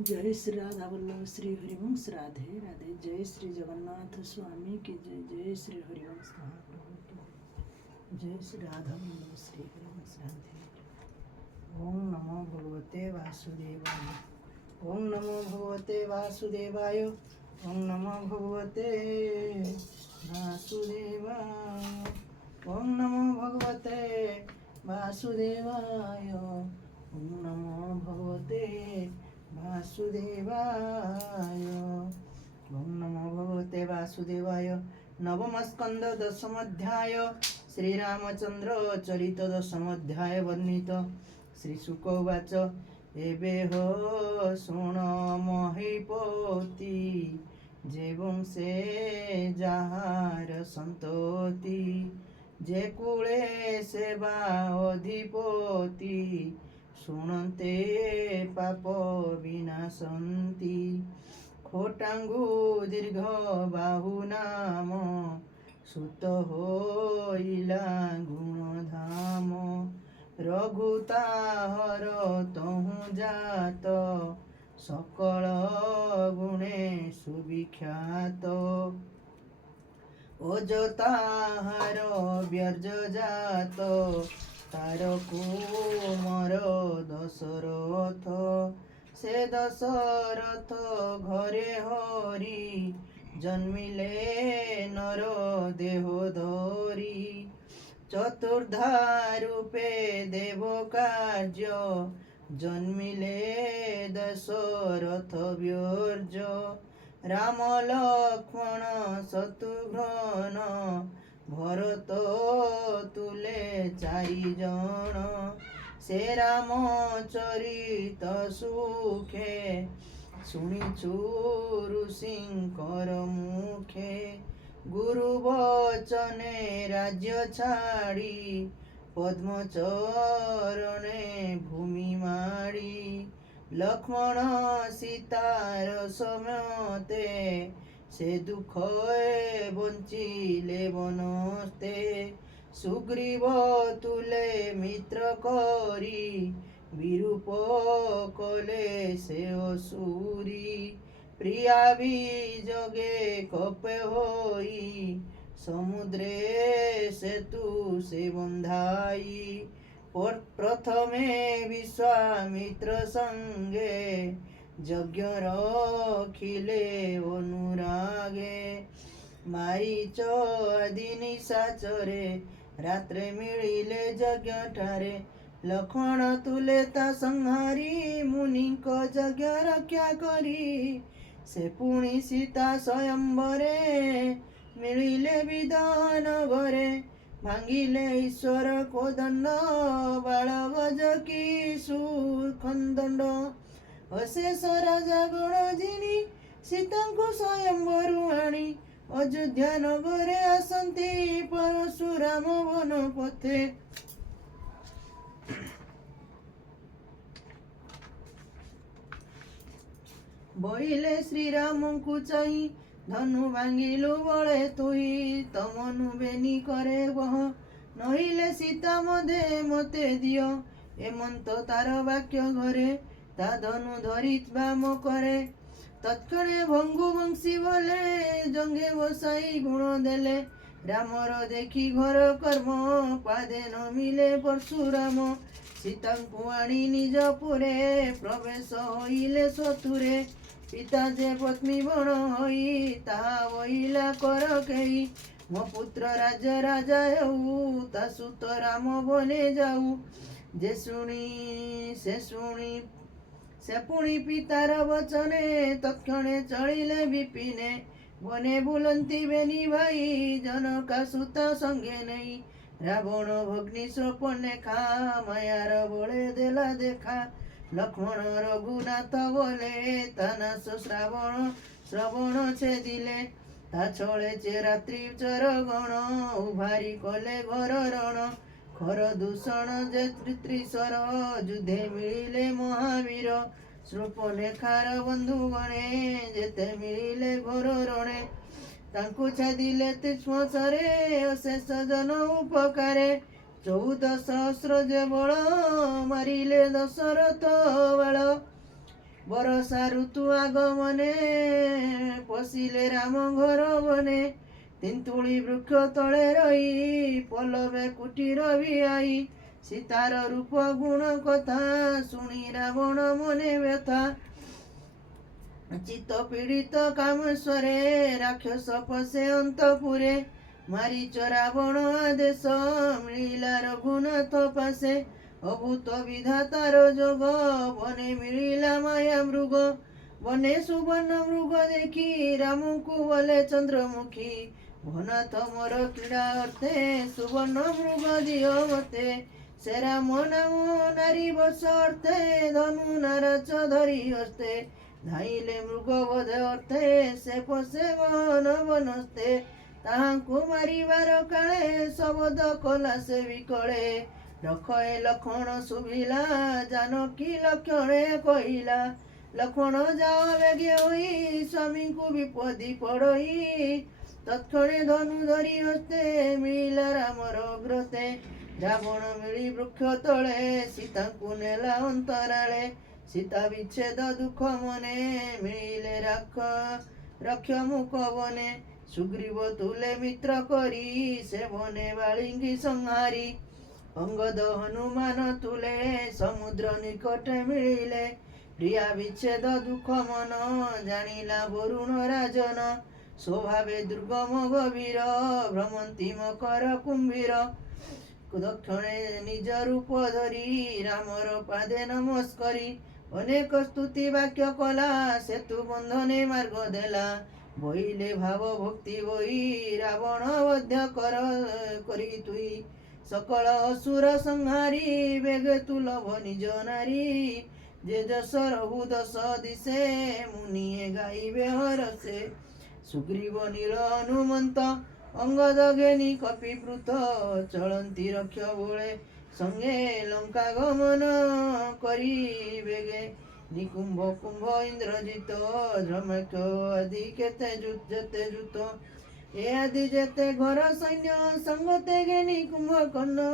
जय श्री राधा वल्लभ श्री हरिवंश राधे राधे। जय श्री जगन्नाथ स्वामी की जय। जय श्री हरिवंश महाप्रभु की जय। श्री राधा वल्लभ श्री हरिवंश राधे। ओम नमो भगवते वासुदेवाय। ओम नमो भगवते वासुदेवाय। ओम नमो भगवते वासुदेवाय। ओम नमो भगवते वासुदेवाय। ओम नमो भगवते वासुदेवाय। ओम नमो भगवते वासुदेवाय। नवम स्कंद दशमोध्याय। श्रीरामचंद्र चरित दशमोध्याय वर्णित। श्रीशुक उवाच एबे हो शुण महीपति जे वंशे जाहार संतति जे कुले सेवा अधिपति शुणते पाप विनाशन्ति खोटांगु दीर्घ बाहु नाम सुत होइला गुणधाम रघुताहर तहु जात सकल गुणे सुविख्यात ओजताहार व्यर्ज जात तार कुमर दशरथ से दशरथ घरे हरि जन्मिले नर देह धरी चतुर्धा रूपे देव कार्य जन्मिले दशरथ व्यर्ज राम लक्ष्मण शत्रुघ्न भरत तुले चारि जन से राम चरित सुखे शुणिछु ऋषिंकर मुखे गुरु वचने राज्य छाड़ी पद्मचरणे भूमि माड़ी लक्ष्मण सीतार समते से दुख बंचिले बनस्ते सुग्रीव तुले मित्र करी विरूप कले से असुरी प्रिया जगे कपे होई समुद्रे सेतु से बंधाई प्रथमे विश्वामित्र संगे यज्ञ रखिले अनुरागे मारीच आदि निशाचरे रात्रे मिलिले यज्ञ ठारे लक्ष्मण तुले ता संहारी मुनि को यज्ञ रक्षा करी से पुणी सीता स्वयंवरे मिलिले विधान घरे भांगिले ईश्वर को दंड बाल गज की सुखंदंड अशेष राजा गुण जिनी सीता को स्वयंवरु आणी अयोध्या नगरे आसंती परशुराम वन पथे बोइले श्रीराम को चाही धनु भांगिलु बळे तुही तमनु बेनी करे वह नहिले सीता मधे मते दियो एमंत तार वाक्य घरे ता धनु धरित बाम करे तत्क्षणे भंगु वंशी बोले जंगे बसाई गुण देले रामर देखी घर कर्म पादे न मिले परशुराम सीता को आनी निज पुरे प्रवेश होइले शत्रुरे पिता जे पत्नी बण होई ताहा वहिला कर केही मो पुत्र राजा राजा हेऊ ता सुत राम बने जाऊ जे शुणी से पुणी पितार वचने तत्क्षणे चलिले विपिने बने बुलंती बेनी भाई जनका सुता संगे नहीं रावण भग्नि स्वपने खा मायार बळे देला देखा लक्ष्मण रघुनाथ बोले तनास श्रवण छेदिले ता छळे रात्रि चरगण उभारी कले घर रण खर दूषण जे त्रिश्वर युद्धे मिलिले महावीर शूर्पणखार बंधु गणे जेते मिलिले घोर रणे तांकु छादिले तीक्ष्ण सरे अशेष जन उपकारे 14 सहस्र जे बळ मारिले दशरथ बाळ ବରଷା ଋତୁ ଆଗମନେ ପଶିଲେ ରାମ ଘର ବନେ ତେନ୍ତୁଳି ବୃକ୍ଷ ତଳେ ରହି ପଲବେ କୁଟୀର ଭିଆଇ ସୀତାର ରୂପ ଗୁଣ କଥା ଶୁଣି ରାବଣ ମନେ ବ୍ୟଥା ଚିତ୍ତ ପୀଡ଼ିତ କାମେଶ୍ୱରେ ରାକ୍ଷସ ପଶେ ଅନ୍ତପୁରେ ମାରିଚ ରାବଣ ଆଦେଶ ମିଳିଲା ରଘୁନାଥ ପାଶେ ଅଭୂତ ବିଧାତାର ଯୋଗ ବନେ ମିଳିଲା ମାୟା ମୃଗ ବନେ ସୁବର୍ଣ୍ଣ ମୃଗ ଦେଖି ରାମଙ୍କୁ ବୋଲେ ଚନ୍ଦ୍ରମୁଖୀ ଭନାଥ ମୋର କ୍ରୀଡ଼ା ଅର୍ଥେ ସୁବର୍ଣ୍ଣ ମୃଗ ଦିଅ ମତେ ସେ ରାମ ନାମ ନାରୀ ବସ ଅର୍ଥେ ଧନୁ ନାରାଚ ଧରି ହସ୍ତେ ଧାଇଲେ ମୃଗ ବୋଧେ ଅର୍ଥେ ସେ ପଶେ ବହନ ବନସ୍ତେ ତାହାଙ୍କୁ ମାରିବାର କାଳେ ଶବଦ କଲା ସେ ବିକଳେ ରଖେ ଲକ୍ଷ୍ମଣ ଶୁଭିଲା ଜାନକୀ ଲକ୍ଷଣେ କହିଲା ଲକ୍ଷ୍ମଣ ଯାଅ ବେଗେ ହୋଇ ସ୍ୱାମୀଙ୍କୁ ବିପଦି ପଡ଼ଇ ତତ୍କ୍ଷଣେ ଧନୁ ଧରି ହସ୍ତେ ମିଳିଲା ରାମର ଅଗ୍ରତେ ରାବଣ ମିଳି ବୃକ୍ଷ ତଳେ ସୀତାଙ୍କୁ ନେଲା ଅନ୍ତରାଳେ ସୀତା ବିଚ୍ଛେଦ ଦୁଃଖ ମନେ ମିଳିଲେ ରକ୍ଷ ମୁକ ବନେ ସୁଗ୍ରୀବ ତୁଲେ ମିତ୍ର କରି ସେ ବନେ ବାଳିଙ୍ଗୀ ସଂହାରୀ ଅଙ୍ଗଦ ହନୁମାନ ତୁଲେ ସମୁଦ୍ର ନିକଟେ ମିଳିଲେ ପ୍ରିୟା ବିଚ୍ଛେଦ ଦୁଃଖ ମନ ଜାଣିଲା ବରୁଣ ରାଜନ ସ୍ୱଭାବେ ଦୁର୍ଗମ ଗଭୀର ଭ୍ରମନ୍ତି ମକର କୁମ୍ଭୀର ଦକ୍ଷିଣେ ନିଜ ରୂପ ଧରି ରାମର ପାଦେ ନମସ୍କରି ଅନେକ ସ୍ତୁତି ବାକ୍ୟ କଲା ସେତୁ ବନ୍ଧନେ ମାର୍ଗ ଦେଲା ବହିଲେ ଭାବ ଭକ୍ତି ବହି ରାବଣ ବଧ୍ୟ କରି ତୁଇ ସକଳ ଅସୁର ସଂହାରୀ ବେଗ ତୁଲଭ ନିଜ ନାରୀ ଯେ ଯଶ ରହୁ ଦଶ ଦିଶେ ମୁନିଏ ଗାଇବେ ହରସେ ସୁଗ୍ରୀବ ନୀଳ ହନୁମନ୍ତ ଅଙ୍ଗଦ ଘେନି କପିବୃତ ଚଳନ୍ତି ରକ୍ଷ ବୋଳେ ସଙ୍ଗେ ଲଙ୍କା ଗମନ କରି ବେଗେ ନିକୁମ୍ଭ କୁମ୍ଭ ଇନ୍ଦ୍ରଜିତ ଧର୍ମାକ୍ଷ ଆଦି କେତେ ଯେତେ ଜୁତ ଏ ଆଦି ଯେତେ ଘର ସୈନ୍ୟ ସଙ୍ଗତେ ଘେନି କୁମ୍ଭକର୍ଣ୍ଣ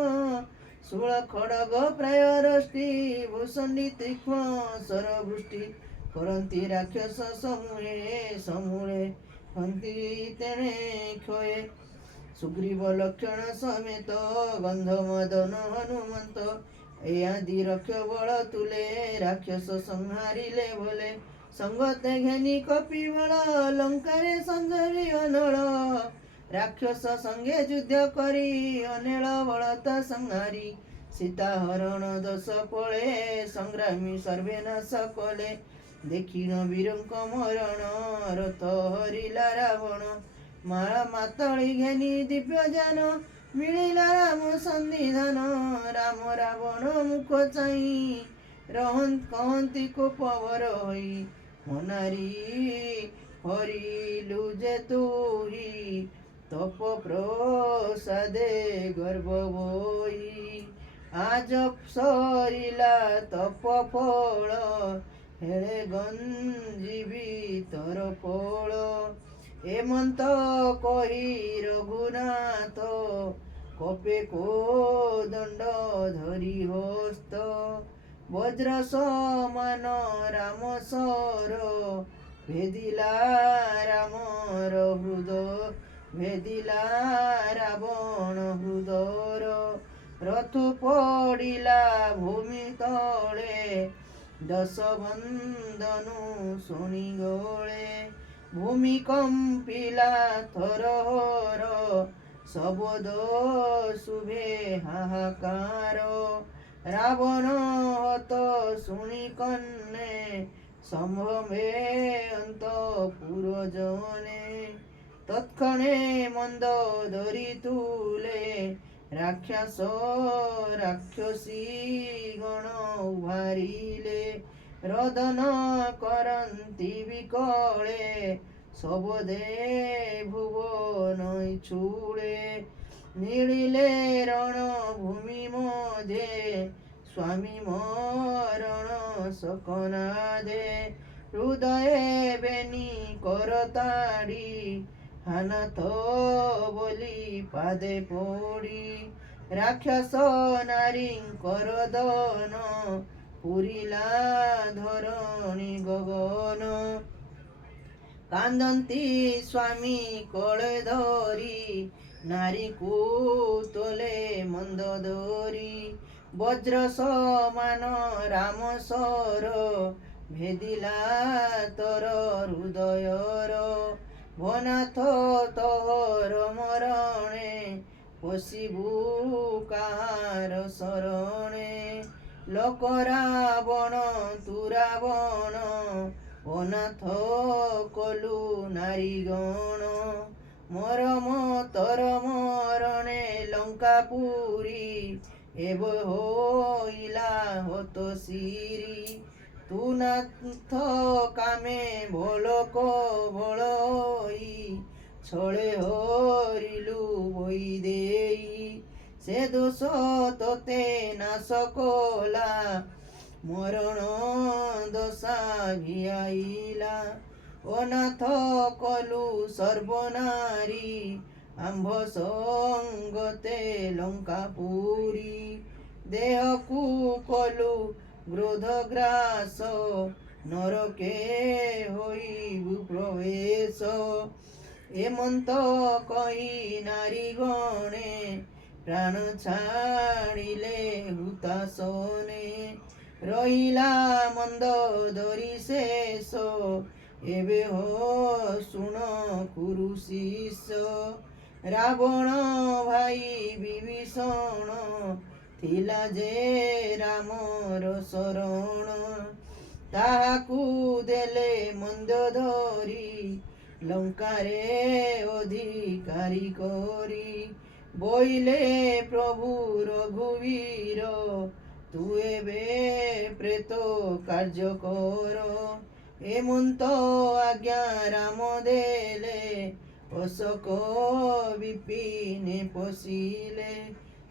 ଷୋଳ ଖଡ଼ଗ ପ୍ରାୟ ରଷ୍ଟି ଭୂଷଣ୍ଡି ତୀକ୍ଷ୍ଣ ସରବୃଷ୍ଟି କରନ୍ତି ରାକ୍ଷସ ସମୂଳେ ହନ୍ତି ତେଣେ କ୍ଷୟେ ସୁଗ୍ରୀବ ଲକ୍ଷଣ ସಮೇତ ଗନ୍ଧ ମଦନ ହନୁମନ୍ତ ଏ ଆଦି ରକ୍ଷ ବଳ ତୁଲେ ରାକ୍ଷସ ସଂହାରିଲେ ବୋଲେ ସଙ୍ଗତେ ଘେନି କପିବଳ ଲଙ୍କାରେ ସଞ୍ଜରି ଅନଳ ରାକ୍ଷସ ସଙ୍ଗେ ଯୁଦ୍ଧ କରି ଅନେଳ ବଳତା ସଂହାରି ସୀତା ହରଣ ଦଶ ପଳେ ସଂଗ୍ରାମୀ ସର୍ବେ ନାଶ କଲେ ଦେଖିଣ ବୀରଙ୍କ ମରଣ ରଥ ହରିଲା ରାବଣ ମାଳ ମାତଳି ଘେନି ଦିବ୍ୟ ଯାନ ମିଳିଲା ରାମ ସନ୍ଧିଧାନ ରାମ ରାବଣ ମୁଖ ଚାହିଁ କହନ୍ତି କୋପବର ହୋଇ ମନାରୀ ହରିଲୁ ଯେ ତୁହି ତପ ପ୍ରସାଦେ ଗର୍ବ ବୋଇ ଆଜ ସରିଲା ତପ ଫଳ ହେଳେ ଗଞ୍ଜିବି ତର ଫଳ ଏମନ୍ତ କହି ରଘୁନାଥ କପେ କୋଦଣ୍ଡ ଧରି ହସ୍ତ ବଜ୍ର ସମାନ ରାମ ସର ଭେଦିଲା ରାମର ହୃଦ ଭେଦିଲା ରାବଣ ହୃଦର ରଥ ପଡ଼ିଲା ଭୂମି ତଳେ ଦଶ ବନ୍ଧନୁ ଶୁଣି ଗଳେ ଭୂମି କମ୍ପିଲା ଥରହର ଶବଦ ଶୁଭେ ହାହାକାର ରାବଣ ହତ ଶୁଣି କନ୍ନେ ସମ୍ଭବେ ଅନ୍ତପୁର ଜନେ ତତ୍କ୍ଷଣେ ମନ୍ଦ ଧରି ତୁଲେ ରାକ୍ଷସୀ ଗଣ ଉଭାରିଲେ ରଦନ କରନ୍ତି ବିକଳେ ଶବଦେ ଭୁବନ ଛୁଳେ ମିଳିଲେ ରଣଭୂମି ମଧ୍ୟେ ସ୍ୱାମୀ ମରଣ ଶୋକନାଦେ ହୃଦয়ে ବେନି କରତାଡ଼ି ହାନାଥ ବୋଲି ପାଦେ ପଡ଼ି ରାକ୍ଷସ ନାରୀଙ୍କର ଦନ ପୁରିଲା ଧରଣୀ ଗଗନ। କାନ୍ଦନ୍ତି ସ୍ୱାମୀ କୋଳେ ଧରି, ନାରୀକୁ ତୋଲେ ମନ୍ଦ ଧରି। ବଜ୍ର ସମାନ ରାମ ସର, ଭେଦିଲା ତୋର ହୃଦୟର। ଭନାଥ ତୋର ମରଣେ, ପଶିବୁ କାହାର ଶରଣେ। ଲୋକ ରାବଣ ତୁ ରାବଣ, ଅନାଥ କଲୁ ନାରୀଗଣ। ମରମ ତୋର ମରଣେ ଲଙ୍କାପୁରୀ, ଏବେ ହୋଇଲା ହତ ଶିରୀ। ତୁ ନାଥ କାମେ ଭୋଳକ ଭୋଳଇ, ଛଳେ ହରିଲୁ ବୈଦେଇ। ସେ ଦୋଷ ତୋତେ ନାଶ କଲା, ମରଣ ଦଶା ଭିଆଇଲା। ଅନାଥ କଲୁ ସର୍ବନାରୀ, ଆମ୍ଭ ସଙ୍ଗତେ ଲଙ୍କାପୁରୀ। ଦେହକୁ କଲୁ କ୍ରୋଧ ଗ୍ରାସ, ନରକେ ହୋଇବୁ ପ୍ରବେଶ। ଏମନ୍ତ କହି ନାରୀଗଣେ, ପ୍ରାଣ ଛାଡ଼ିଲେ ହୁତାସନେ। ରହିଲା ମନ୍ଦ ଧରି ଶେଷ, ଏବେ ଶୁଣ କୁରୁଶିଷ। ରାବଣ ଭାଇ ବିଭୀଷଣ, ଥିଲା ଯେ ରାମର ଶରଣ। ତାହାକୁ ଦେଲେ ମନ୍ଦ ଧରି, ଲଙ୍କାରେ ଅଧିକାରୀ କରି। ବୋଇଲେ ପ୍ରଭୁ ରଘୁବୀର, ତୁ ଏବେ ପ୍ରେତ କାର୍ଯ୍ୟ କର। ଏମନ୍ତ ଆଜ୍ଞା ରାମ ଦେଲେ, ଅଶୋକ ବିପିନେ ପଶିଲେ।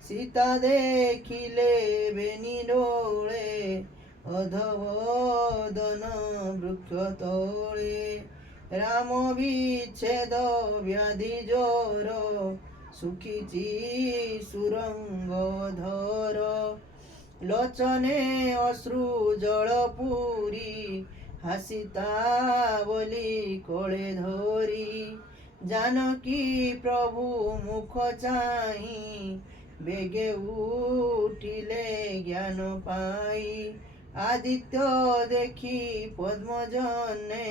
ସୀତା ଦେଖିଲେ ବେନି ଡୋଳେ, ଅଧବଦନ ବୃକ୍ଷ ତଳେ। ରାମ ବିଚ୍ଛେଦ ବ୍ୟାଧି ଜ୍ୱର, ଶୁଖିଛି ସୁରଙ୍ଗ ଧର। ଲୋଚନେ ଅଶ୍ରୁ ଜଳ ପୁରି, ହାସିତା ବୋଲି କୋଳେ ଧରି। ଜାନକୀ ପ୍ରଭୁ ମୁଖ ଚାହିଁ, ବେଗେ ଉଠିଲେ ଜ୍ଞାନ ପାଇ। ଆଦିତ୍ୟ ଦେଖି ପଦ୍ମଜନେ,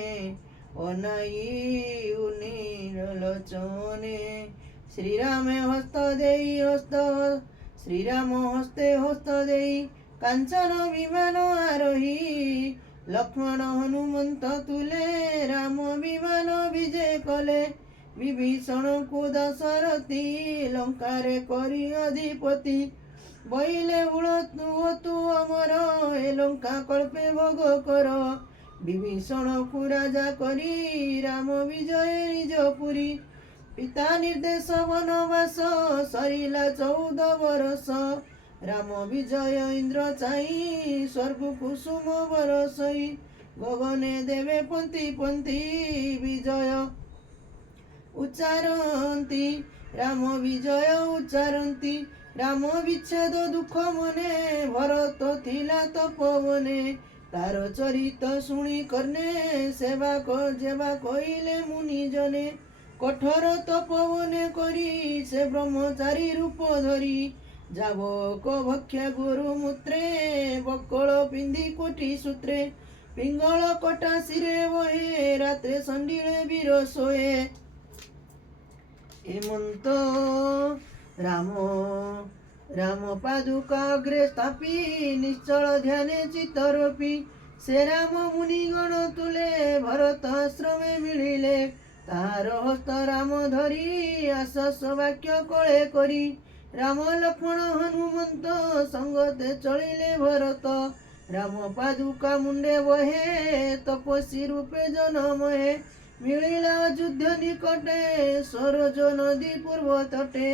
ଅନାଇ ନିରଲୋଚନେ। ଶ୍ରୀରାମ ହସ୍ତେ ହସ୍ତ ଦେଇ, କାଞ୍ଚନ ବିମାନ ଆରୋହୀ। ଲକ୍ଷ୍ମଣ ହନୁମନ୍ତ ତୁଲେ, ରାମ ବିମାନ ବିଜେ କଲେ। ବିଭୀଷଣକୁ ଦାଶରଥି, ଲଙ୍କାରେ କରି ଅଧିପତି। ବଇଲେ ତୁ ଅମର, ଏ ଲଙ୍କା କଳ୍ପେ ଭୋଗ କର। ବିଭୀଷଣକୁ ରାଜା କରି, ରାମ ବିଜୟ ନିଜ ପୁରୀ। ପିତା ନିର୍ଦ୍ଦେଶ ବନବାସ, ସରିଲା 14 ବରଷ। ରାମ ବିଜୟ ଇନ୍ଦ୍ର ଚାହିଁ, ସ୍ୱର୍ଗ କୁସୁମ ବରଷଇ। ଗଗନେ ଦେବେ ପନ୍ତି ପନ୍ତି, ବିଜୟ ଉଚ୍ଚାରନ୍ତି। ରାମ ବିଜୟ ଉଚ୍ଚାରନ୍ତି। ରାମ ବିଚ୍ଛେଦ ଦୁଃଖ ମନେ, ଭରତ ଥିଲା ତପୋବନେ। ତାର ଚରିତ ଶୁଣି କର୍ଣ୍ଣେ, ଯେବା କହିଲେ ମୁନିଜନେ। କଠୋର ତପୋବନେ କରି, ସେ ବ୍ରହ୍ମଚାରୀ ରୂପ ଧରି। ଯାବକ ଭକ୍ଷା ଗୋରୁ ମୂତ୍ରେ, ବକଳ ପିନ୍ଧି କୋଟି ସୂତ୍ରେ। ପିଙ୍ଗଳ କଟା ଶିରେ ବହେ, ରାତ୍ରେ ସଣ୍ଡିଳେ ବୀର ଶୋଏ। ଏମନ୍ତ ରାମ ପାଦୁକା ଅଗ୍ରେ ସ୍ଥାପି, ନିଶ୍ଚଳ ଧ୍ୟାନେ ଚିତ୍ତ ରୋପି। ସେ ରାମ ମୁନିଗଣ ତୁଲେ, ଭରତ ଆଶ୍ରମେ ମିଳିଲେ। ତାହାର ହସ୍ତ ରାମ ଧରି, ଆଶାସ ବାକ୍ୟ କୋଳେ କରି। ରାମ ଲକ୍ଷ୍ମଣ ହନୁମନ୍ତ, ସଙ୍ଗତେ ଚଳିଲେ ଭରତ। ରାମ ପାଦୁକା ମୁଣ୍ଡେ ବହେ, ତପସ୍ୱୀ ରୂପେ ଜନମହେ। ମିଳିଲା ଅଯୁଧ୍ୟ ନିକଟେ, ସରୋଜ ନଦୀ ପୂର୍ବ ତଟେ।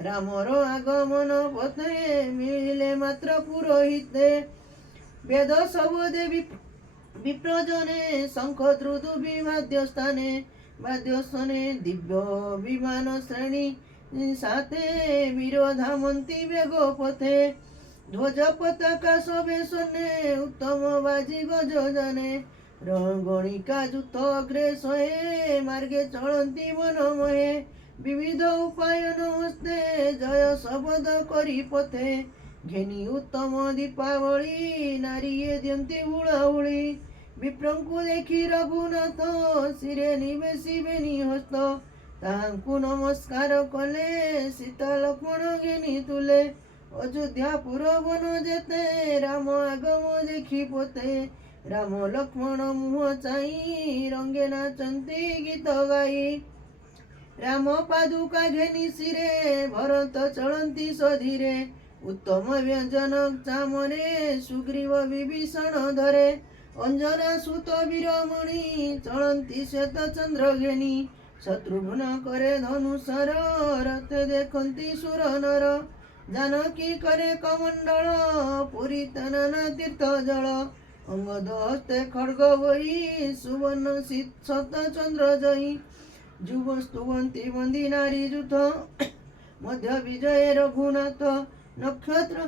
ରାମର ଆଗମନ ପଥେ, ମିଳିଲେ ମାତ୍ର ପୁରୋହିତେ। ବେଦ ଶବଦେ ବିପ୍ରଜନେ, ଶଙ୍ଖ ତ୍ରୁଦୁଭି ବାଦ୍ୟସ୍ଥାନେ। ଦିବ୍ୟ ବିମାନ ଶ୍ରେଣୀ ସାତେ, ବୀର ଧାମନ୍ତି ବେଗ ପଥେ। ଧ୍ୱଜ ପତାକା ଶୋଭେ ଶୋନେ ଉତ୍ତମ ବାଜି ଗଜ ଜାନେ ରଙ୍ଗଣିକା ଯୁଥ ଅଗ୍ରେ ଶହେ ମାର୍ଗେ ଚଳନ୍ତି ବନମହେ ବିବିଧ ଉପାୟନ ହସ୍ତେ ଜୟ ଶବଦ କରି ପଥେ ଘେନି ଉତ୍ତମ ଦୀପାବଳି ନାରୀଏ ଦିଅନ୍ତି ହୁଳହୁଳି ବିପ୍ରଙ୍କୁ ଦେଖି ରଘୁନାଥ ଶିରେ ନିବେଶିବେନି ହସ୍ତ ତାହାଙ୍କୁ ନମସ୍କାର କଲେ ସୀତା ଲକ୍ଷ୍ମଣ ଘେନି ତୁଲେ ଅଯୋଧ୍ୟା ପୁରବନ ଯେତେ ରାମ ଆଗମ ଦେଖି ପୋତେ ରାମ ଲକ୍ଷ୍ମଣ ମୁହଁ ଚାହିଁ ରଙ୍ଗେ ନାଚନ୍ତି ଗୀତ ଗାଇ ରାମ ପାଦୁକା ଘେନି ଶିରେ ଭରତ ଚଳନ୍ତି ସଧୀରେ ଉତ୍ତମ ବ୍ୟଞ୍ଜନ ଚାମରେ ସୁଗ୍ରୀବ ବିଭୀଷଣ ଧରେ ଅଞ୍ଜନା ସୁତ ବୀରମଣି ଚଳନ୍ତି ଶ୍ଵେତ ଚନ୍ଦ୍ର ଘେନି ଶତ୍ରୁଘ୍ନ କରେ ଧନୁଷର ରଥେ ଦେଖନ୍ତି ସୁର ନର ଜାନକୀ କରେ କମଣ୍ଡଳ ପୁରୀ ନାନା ତୀର୍ଥ ଜଳ ଅଙ୍ଗଦ ହସ୍ତେ ଖଡ୍ଗ ବହି ସୁବର୍ଣ୍ଣ ଶତ ଚନ୍ଦ୍ର ଜୟୀ ଯୁବ ସ୍ତୁବନ୍ତି ବନ୍ଦୀ ନାରୀ ଯୁଥ ମଧ୍ୟ ବିଜୟ ରଘୁନାଥ ନକ୍ଷତ୍ର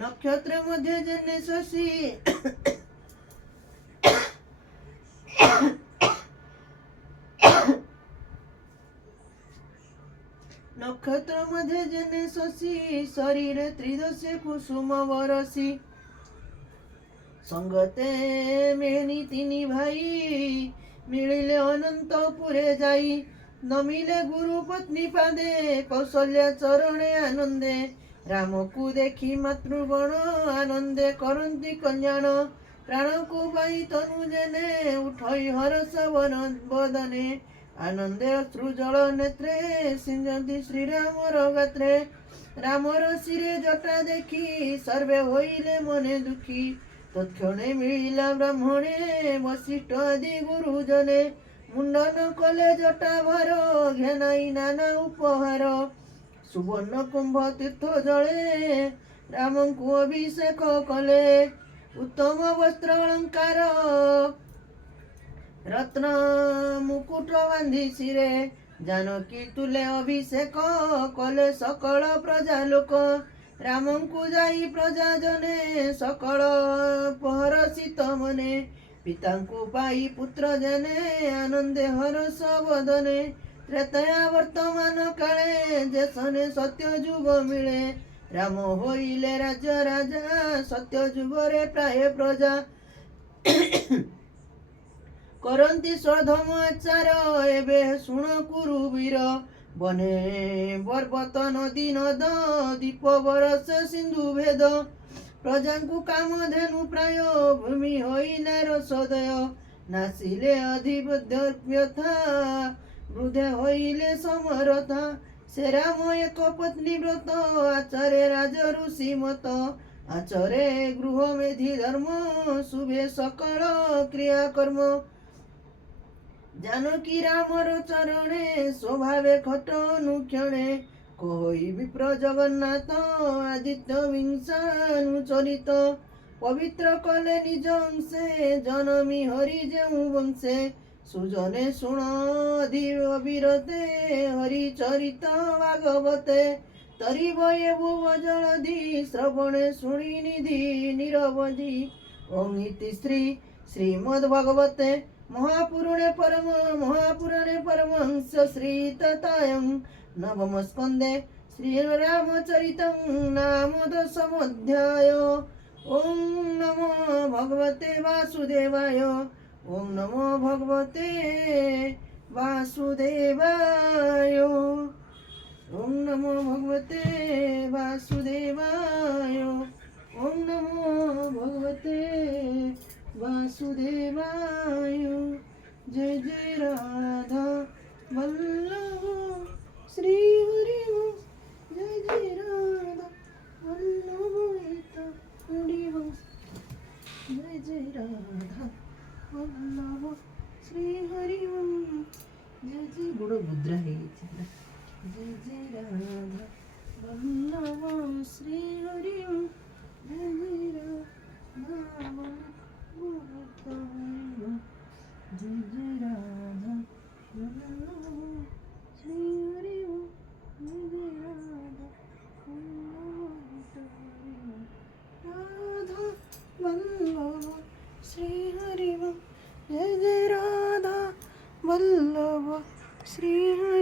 ନକ୍ଷତ୍ର ମଧ୍ୟ ଜେନେ ଶଶୀ ନକ୍ଷତ୍ର ମଧ୍ୟ ଜେନେ ଶଶୀ ଶରୀରେ ତ୍ରିଦଶେ କୁସୁମ ବରସି ସଙ୍ଗତେ ମେନି ତିନି ଭାଇ ମିଳିଲେ ଅନନ୍ତପୁରେ ଯାଇ ନମିଲେ ଗୁରୁ ପତ୍ନୀ ପାଦେ କୌଶଲ୍ୟା ଚରଣେ ଆନନ୍ଦେ ରାମକୁ ଦେଖି ମାତୃଗଣ ଆନନ୍ଦେ କରନ୍ତି କଲ୍ୟାଣ ପ୍ରାଣକୁ ପାଇ ତନୁ ଜେନେ ଉଠଇ ହରସ ବଦନେ ଆନନ୍ଦେ ଅଶ୍ରୁ ଜଳ ନେତ୍ରେ ସିଞ୍ଜନ୍ତି ଶ୍ରୀରାମର ଗାତ୍ରେ ରାମର ଶିରେ ଜଟା ଦେଖି ସର୍ବେ ହୋଇଲେ ମନେ ଦୁଃଖୀ ତତ୍କ୍ଷଣେ ମିଳିଲା ବ୍ରାହ୍ମଣେ ବଶିଷ୍ଠ ଆଦି ଗୁରୁଜନେ ମୁଣ୍ଡନ କଲେ ଜଟା ଭାର ଘେନାଇ ନାନା ଉପହାର ସୁବର୍ଣ୍ଣ କୁମ୍ଭ ତୀର୍ଥ ଜଳେ ରାମଙ୍କୁ ଅଭିଷେକ କଲେ ଉତ୍ତମ ବସ୍ତ୍ର ଅଳଙ୍କାର ରତ୍ନ ମୁକୁଟ ବାନ୍ଧି ଶିରେ ଜାନକୀ ତୁଲେ ଅଭିଷେକ କଲେ ସକଳ ପ୍ରଜା ଲୋକ ରାମଙ୍କୁ ଯାଇ ପ୍ରଜା ଜନେ ସକଳ ହରଷିତ ମନେ ପିତାଙ୍କୁ ପାଇ ପୁତ୍ର ଜନେ ଆନନ୍ଦେ ହରଷ ବଦନେ ତ୍ରେତୟା ବର୍ତ୍ତମାନ କାଳେ ଯେସନେ ସତ୍ୟ ଯୁଗ ମିଳେ ରାମ ହୋଇଲେ ରାଜ ରାଜା ସତ୍ୟ ଯୁଗରେ ପ୍ରାୟ ପ୍ରଜା କରନ୍ତି ସ୍ୱଧର୍ମ ଆଚାର ଏବେ ଶୁଣ କୁରୁ ବୀର ବନେ ପର୍ବତ ନଦୀ ନଦ ଦୀପ ବରସ ସିନ୍ଧୁ ଭେଦ ପ୍ରଜାଙ୍କୁ କାମଧେନୁ ପ୍ରାୟ ଭୂମି ହୋଇଲା ରସୋଦୟ ନାସିଲେ ଅଧିପତ୍ୟ ବ୍ୟଥା ବୃଦ୍ଧେ ହୋଇଲେ ସମରଥା ସେ ରାମ ଏକ ପତ୍ନୀ ବ୍ରତ ଆଚରେ ରାଜ ଋଷି ମତ ଆଚରେ ଗୃହ ମେଧି ଧର୍ମ ଶୁଭେ ସକଳ କ୍ରିୟା କର୍ମ ଜାନକୀ ରାମର ଚରଣେ ସ୍ୱଭାବେ ଖଟ ଅନୁକ୍ଷଣେ କହି ବିପ୍ର ଜଗନ୍ନାଥ ଆଦିତ୍ୟ ବିଂଶାନୁଚରିତ ପବିତ୍ର କଲେ ନିଜ ଅଂଶେ ଜନମି ହରି ଯେଉଁ ବଂଶେ ସୁଜନେ ଶୁଣ ଅବିରତେ ହରି ଚରିତ ଭାଗବତେ ତରିବ ଏ ଭୁବ ଜଳଧି ଶ୍ରବଣେ ଶୁଣି ନିଧି ନିରବଧି ଓಂ ଇତି ଶ୍ରୀ ଶ୍ରୀମଦ୍ ଭାଗବତେ महापुराणे परमहंस श्रीततायं नवम स्कंदे श्रीरामचरितं नाम दशमोऽध्याय ओं नमो भगवते वासुदेवाय ओं नमो भगवते वासुदेवाय ओं नमो भगवते वासुदेवाय ओं नमो भगवते वासुदेवाय जय जय राधा वल्लभ श्री हरि जय जय राधा वल्लभ जय जय राधा वल्लभ श्री हरि जय जय बड़ मुद्रा है जय जय राधा वल्लभ श्री हरि जय जय राधा जय जय राधा श्री हरि जय जय राधा વલ્લભ શ્રી હરિ જય જય રાધા વલ્લભ શ્રી હરિ